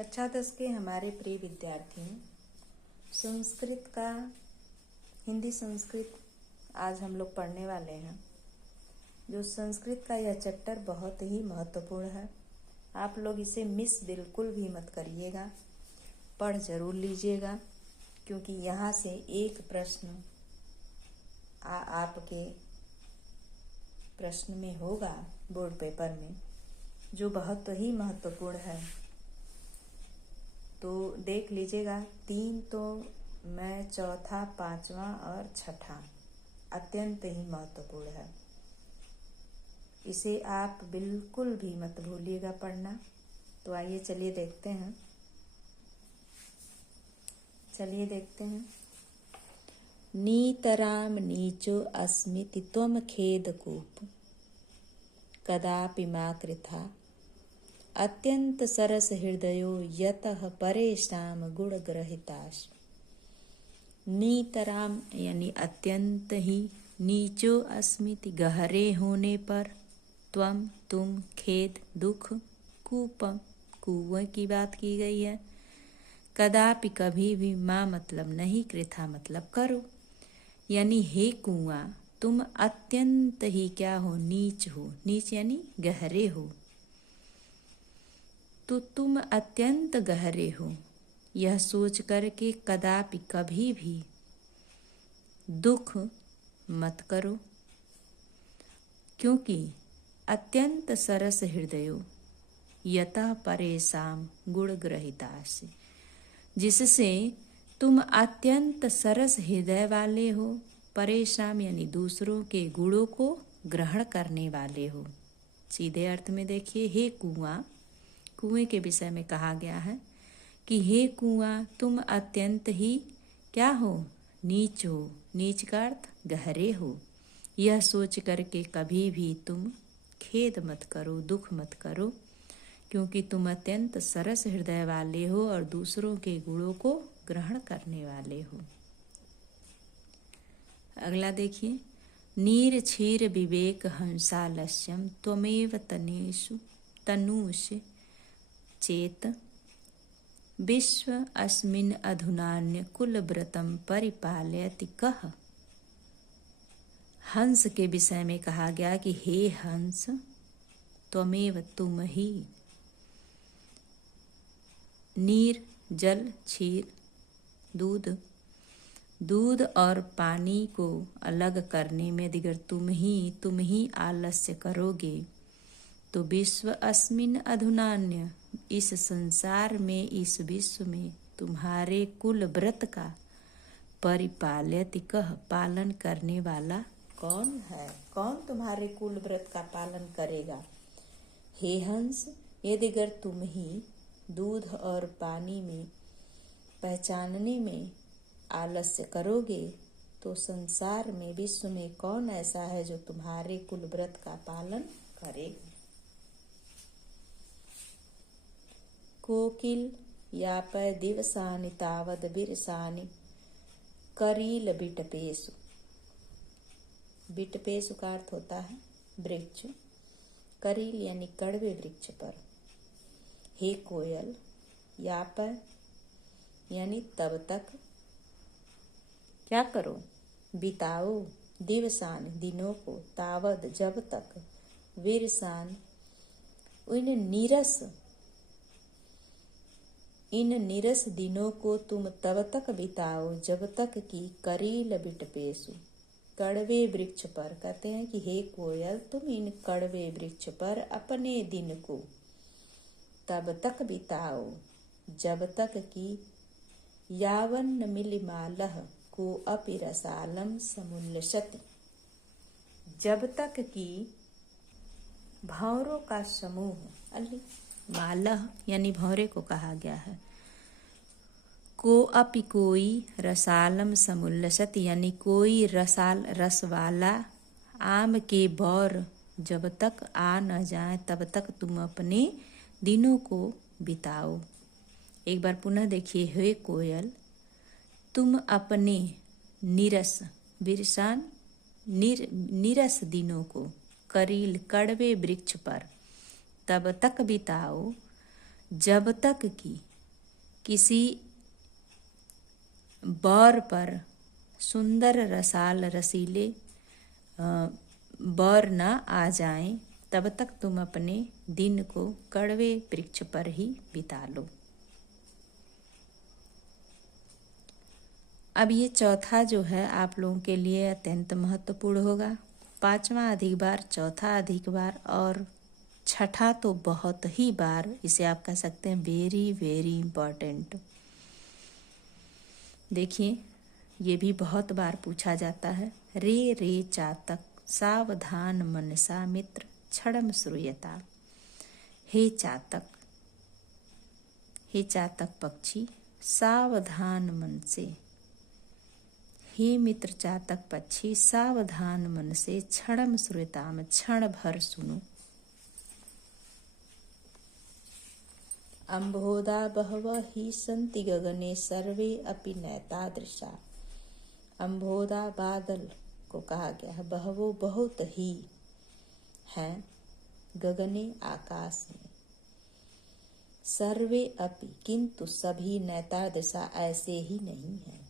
कक्षा 10 के हमारे प्रिय विद्यार्थियों, संस्कृत का हिंदी संस्कृत आज हम लोग पढ़ने वाले हैं। जो संस्कृत का यह चैप्टर बहुत ही महत्वपूर्ण है। आप लोग इसे मिस बिल्कुल भी मत करिएगा, पढ़ जरूर लीजिएगा, क्योंकि यहाँ से एक प्रश्न आपके प्रश्न में होगा बोर्ड पेपर में, जो बहुत ही महत्वपूर्ण है। तो देख लीजिएगा, 3 तो मैं, चौथा, 5वां और 6ठा अत्यंत ही महत्वपूर्ण है। इसे आप बिल्कुल भी मत भूलिएगा पढ़ना। तो आइए चलिए देखते हैं। नीतराम नीचो अस्मिति त्वम खेदकूप कदापि मा कृथा अत्यंत सरस हृदयो यतः परेशान गुण ग्रहिताश। नीतराम यानी अत्यंत ही, नीचो अस्मिति गहरे होने पर, त्वम तुम, खेद दुख, कूपम कुएं की बात की गई है, कदापि कभी भी, माँ मतलब नहीं, कृथा मतलब करो। यानी हे कुआं, तुम अत्यंत ही क्या हो, नीच हो। नीच यानी गहरे हो, तो तुम अत्यंत गहरे हो, यह सोच करके कदापि कभी भी दुख मत करो, क्योंकि अत्यंत सरस हृदयो यतः परेशान गुण ग्रहितास, जिससे तुम अत्यंत सरस हृदय वाले हो, परेशान यानी दूसरों के गुणों को ग्रहण करने वाले हो। सीधे अर्थ में देखिए, हे कुआं, कुएं के विषय में कहा गया है कि हे कुआं, तुम अत्यंत ही क्या हो, नीच हो। नीच का अर्थ गहरे हो। यह सोच करके कभी भी तुम खेद मत करो, दुख मत करो, क्योंकि तुम अत्यंत सरस हृदय वाले हो और दूसरों के गुणों को ग्रहण करने वाले हो। अगला देखिए, नीर क्षीर विवेक हंसालस्यम त्वमेव तनेषु तनुष चेत विश्व अस्मिन् अधुनान्य कुलव्रतम परिपालयति कः। हंस के विषय में कहा गया कि हे हंस, त्वमेव तुम ही, नीर जल, क्षीर दूध, दूध और पानी को अलग करने में अगर तुम ही आलस्य करोगे, तो विश्व अस्मिन् अधुनान्य, इस संसार में, इस विश्व में तुम्हारे कुल व्रत का परिपालयति कः, पालन करने वाला कौन है? कौन तुम्हारे कुल व्रत का पालन करेगा? हे हंस, यदि अगर तुम ही दूध और पानी में पहचानने में आलस्य करोगे, तो संसार में, विश्व में कौन ऐसा है जो तुम्हारे कुल व्रत का पालन करेगा? कोकिल यापय दिवसानि तावद बिरसानि करील बिटपेसु। बिटपेसु का अर्थ होता है वृक्ष, करील यानी कड़वे वृक्ष पर। हे कोयल, यापय यानी तब तक क्या करो, बिताओ, दिवसान दिनों को, तावद जब तक, विरसान इन नीरस दिनों को तुम तब तक बिताओ जब तक कि करील बिटपेसु, कड़वे वृक्ष पर। कहते हैं कि हे कोयल, तुम इन कड़वे वृक्ष पर अपने दिन को तब तक बिताओ जब तक कि यावन्न मिलिमालह को अपि रसालम समुल्लसति, जब तक कि भंवरों का समूह, मालह यानी भंवरे को कहा गया है, को अपि कोई रसालम समुल्लसति यानी कोई रस वाला आम के बौर जब तक आ न जाए, तब तक तुम अपने दिनों को बिताओ। एक बार पुनः देखिए, हे कोयल, तुम अपने नीरस, विरसान नीरस दिनों को करील कड़वे वृक्ष पर तब तक बिताओ जब तक कि किसी बौर पर सुंदर रसाल रसीले बौर न आ जाएं, तब तक तुम अपने दिन को कड़वे वृक्ष पर ही बिता लो। अब ये चौथा जो है आप लोगों के लिए अत्यंत महत्वपूर्ण होगा। पांचवा अधिक बार, चौथा अधिक बार और छठा तो बहुत ही बार, इसे आप कह सकते हैं वेरी वेरी इम्पॉर्टेंट। देखिए ये भी बहुत बार पूछा जाता है। रे रे चातक सावधान मनसा मित्र क्षणम श्रूयता। हे चातक, हे चातक पक्षी सावधान मन से, हे मित्र चातक पक्षी सावधान मन से क्षणम श्रूयता में क्षण भर सुनो। अम्भोदा बहवः हि सन्ति गगने सर्वे अपि नैतादृशा। अम्भोदा बादल को कहा गया है, बहवो बहुत ही हैं, गगने आकाश में, सर्वे अपि किंतु सभी नैतादृशा ऐसे ही नहीं है।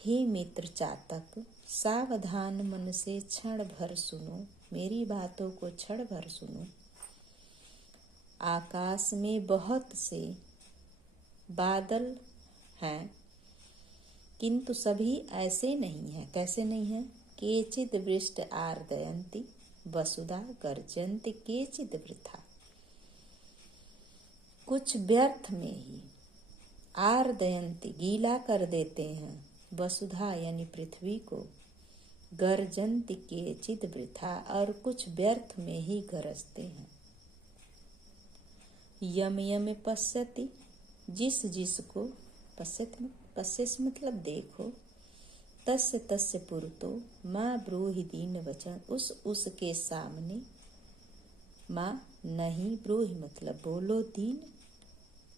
हे मित्र चातक सावधान मन से क्षण भर सुनो, मेरी बातों को क्षण भर सुनो। आकाश में बहुत से बादल हैं, किंतु सभी ऐसे नहीं हैं। कैसे नहीं हैं? केचिद वृष्ट आर्दयन्ति वसुधा गर्जन्ति केचिद वृथा। कुछ व्यर्थ में ही, आर्दयन्ति गीला कर देते हैं, वसुधा यानी पृथ्वी को, गर्जन्ति केचिद वृथा और कुछ व्यर्थ में ही गरजते हैं। यम यम पश्यति, जिस जिसको, पश्यति मतलब देखो, तस्य तस्य पुरतो माँ ब्रूहि दीन वचन, उसके सामने, माँ नहीं, ब्रूहि मतलब बोलो, दीन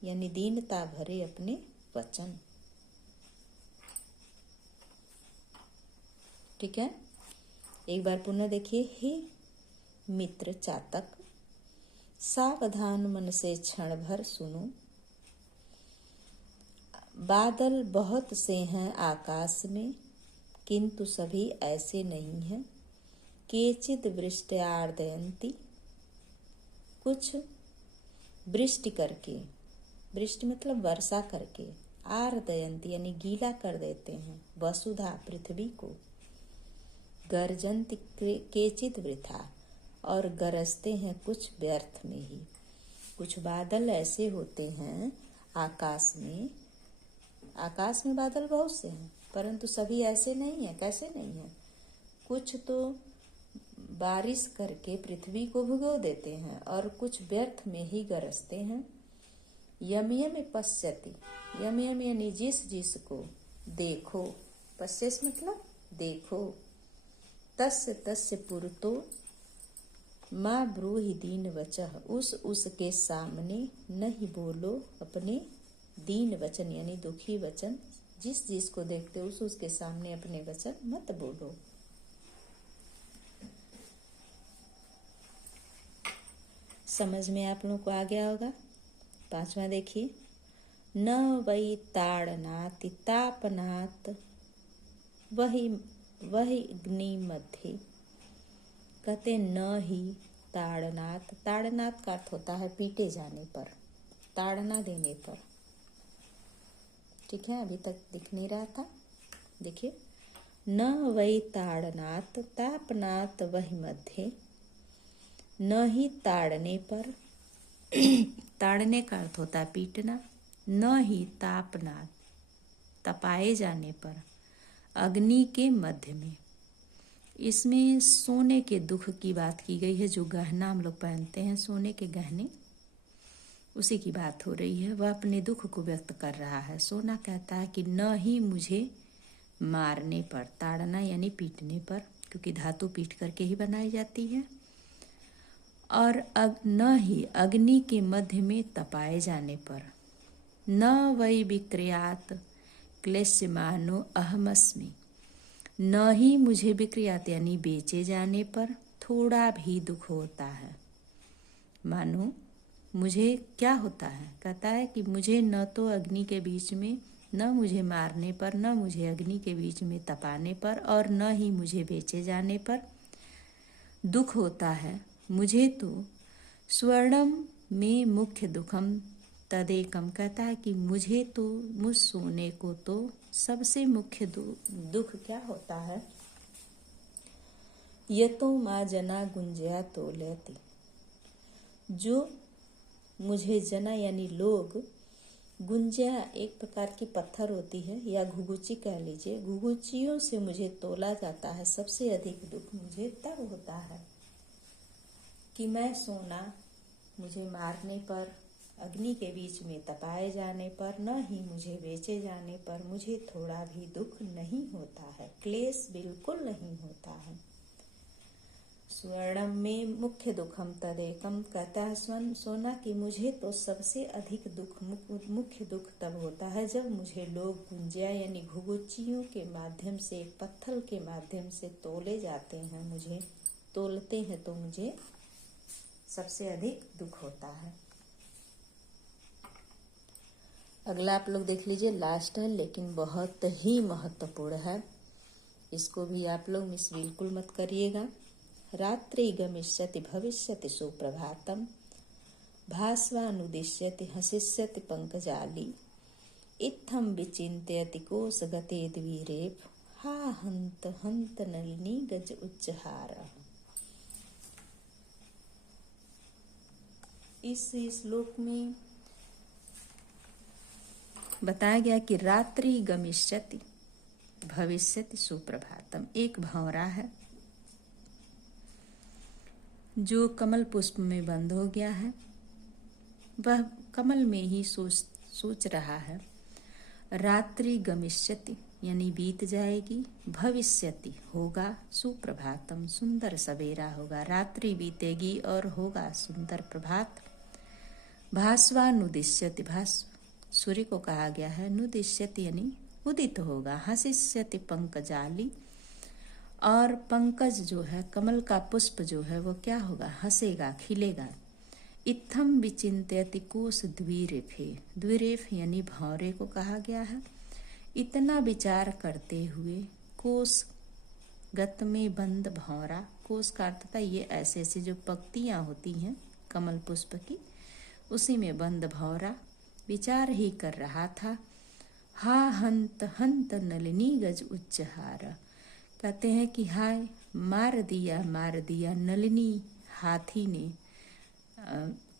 यानी दीनता भरे अपने वचन। ठीक है, एक बार पुनः देखिए। हे मित्र चातक सावधान मन से क्षण भर सुनो। बादल बहुत से हैं आकाश में, किंतु सभी ऐसे नहीं हैं। केचिद वृष्टि आर्दयन्ति, कुछ वृष्टि करके, वृष्टि मतलब वर्षा करके, आर्दयन्ति यानी गीला कर देते हैं, वसुधा पृथ्वी को, गर्जन्ति केचिद वृथा और गरजते हैं कुछ व्यर्थ में ही। कुछ बादल ऐसे होते हैं आकाश में बादल बहुत से हैं, परंतु सभी ऐसे नहीं है। कैसे नहीं है? कुछ तो बारिश करके पृथ्वी को भिगो देते हैं और कुछ व्यर्थ में ही गरजते हैं। यम यम पश्यति, यम यम यानी जिस जिसको देखो, पश्यस मतलब देखो, तस्य तस्य पुरतो माँ ब्रूहि दीन वचः, उसके सामने नहीं बोलो अपने दीन वचन यानी दुखी वचन। जिस जिसको देखते हो उसके सामने अपने वचन मत बोलो। समझ में आप लोगों को आ गया होगा। पांचवा देखिए। न वही ताड़नाति तापनात् वही अग्नि मध्य, कहते न ही ताड़नात्, ताड़नात् का अर्थ होता है पीटे जाने पर, ताड़ना देने पर। ठीक है, अभी तक दिख नहीं रहा था, देखिए। न वही ताड़नात् तापनात् वही मध्य, न ही ताड़ने पर, ताड़ने का अर्थ होता है पीटना, न ही तापनात् तपाए जाने पर, अग्नि के मध्य में। इसमें सोने के दुख की बात की गई है। जो गहना हम लोग पहनते हैं, सोने के गहने, उसी की बात हो रही है। वह अपने दुख को व्यक्त कर रहा है। सोना कहता है कि न ही मुझे मारने पर, ताड़ना यानी पीटने पर, क्योंकि धातु पीट करके ही बनाई जाती है, और न ही अग्नि के मध्य में तपाए जाने पर, न वै विक्रियात क्लेश्यमानो अहमस्मि, न ही मुझे विक्रियात यानी बेचे जाने पर थोड़ा भी दुख होता है। मानो मुझे क्या होता है? कहता है कि मुझे न तो अग्नि के बीच में, न मुझे मारने पर, न मुझे अग्नि के बीच में तपाने पर, और न ही मुझे बेचे जाने पर दुख होता है। मुझे तो स्वर्णम में मुख्य दुखम तदेकम, कहता है कि मुझे तो, मुझ सोने को तो सबसे मुख्य दुख क्या होता है? यतो माँ जना गुंजया तो लेती, जो मुझे जना यानी लोग, गुंजा एक प्रकार की पत्थर होती है या घुघुची कह लीजिए, घुघुचियों से मुझे तोला जाता है। सबसे अधिक दुख मुझे तब होता है कि मैं सोना मुझे मारने पर, अग्नि के बीच में तपाए जाने पर, न ही मुझे बेचे जाने पर मुझे थोड़ा भी दुख नहीं होता है, क्लेश बिल्कुल नहीं होता है। स्वर्णम में मुख्य दुखम तदेकम, कहता है सोना कि मुझे तो सबसे अधिक दुख, मुख्य दुख तब होता है जब मुझे लोग गुंजिया यानी घुघुचियों के माध्यम से, एक पत्थर के माध्यम से तोले जाते हैं, मुझे तोलते हैं, तो मुझे सबसे अधिक दुख होता है। अगला आप लोग देख लीजिए, लास्ट है लेकिन बहुत ही महत्वपूर्ण है, इसको भी आप लोग मिस बिल्कुल मत करिएगा। रात्रि गमिष्यति भविष्यति सुप्रभातम, भास्वानुदिश्यति हसिष्यति पंकजाली, इत्थम विचिन्तयति कोशगते द्विरेफ, हा हंत हंत नलिनी गज उच्चहार। इस श्लोक में बताया गया कि रात्रि गमिष्यति भविष्यति सुप्रभातम, एक भंवरा है जो कमल पुष्प में बंद हो गया है, वह कमल में ही सोच रहा है। रात्रि गमिष्यति यानी बीत जाएगी, भविष्यति होगा, सुप्रभातम सुंदर सवेरा होगा, रात्रि बीतेगी और होगा सुंदर प्रभात। भास्वानुदिश्यति, भास्व सूर्य को कहा गया है, नुदिश्यति यानी उदित होगा, हसिष्यति पंकजाली, और पंकज जो है, कमल का पुष्प जो है, वो क्या होगा? हंसेगा, खिलेगा। इत्थम विचिन्तयति कोश द्विरेफे, द्विरेफ यानी भंवरे को कहा गया है। इतना विचार करते हुए, कोश गत में बंद भंवरा, कोश का अर्थ था ये ऐसे ऐसे जो पंक्तियां होती हैं कमल पुष्प की, उसी में बंद भंवरा विचार ही कर रहा था। हा हंत हंत नलिनी गज उच्चहार, कहते हैं कि हाय मार दिया नलिनी, हाथी ने,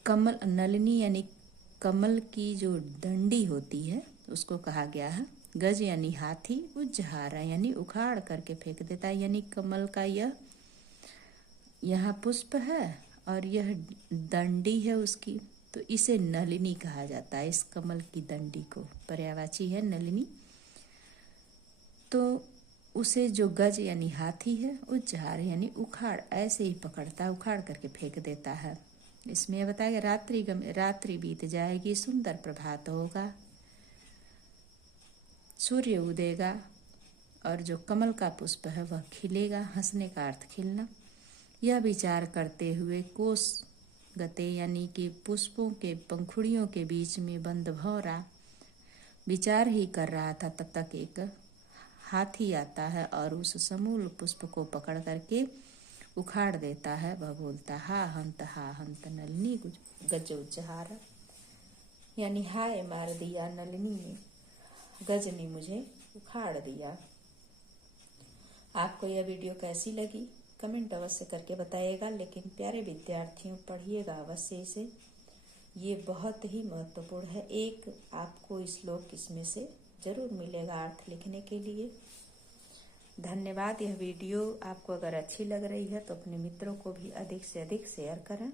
कमल, नलिनी यानी कमल की जो डंडी होती है उसको कहा गया है। गज यानी हाथी, उज्जहारा यानी उखाड़ करके फेंक देता है, यानी कमल का यह यहाँ पुष्प है और यह डंडी है उसकी, तो इसे नलिनी कहा जाता है। इस कमल की डंडी को पर्यायवाची है नलिनी। तो उसे जो गज यानी हाथी है, उज्जहार यानी उखाड़, ऐसे ही पकड़ता, उखाड़ करके फेंक देता है। इसमें बताया रात्रि बीत जाएगी, सुंदर प्रभात होगा, सूर्य उदेगा और जो कमल का पुष्प है वह खिलेगा। हंसने का अर्थ खिलना। यह विचार करते हुए कोश गते यानी कि पुष्पों के पंखुड़ियों के बीच में बंद भंवरा विचार ही कर रहा था, तब तक एक हाथी आता है और उस समूल पुष्प को पकड़ करके उखाड़ देता है। वह बोलता हा हंत नलिनी गज उच्चहार, यानी हाय मार दिया नलिनी ने, गज ने मुझे उखाड़ दिया। आपको यह वीडियो कैसी लगी कमेंट अवश्य करके बताइएगा, लेकिन प्यारे विद्यार्थियों पढ़िएगा अवश्य इसे, ये बहुत ही महत्वपूर्ण है। एक आपको श्लोक इसमें से जरूर मिलेगा अर्थ लिखने के लिए। धन्यवाद। यह वीडियो आपको अगर अच्छी लग रही है तो अपने मित्रों को भी अधिक से अधिक शेयर करें।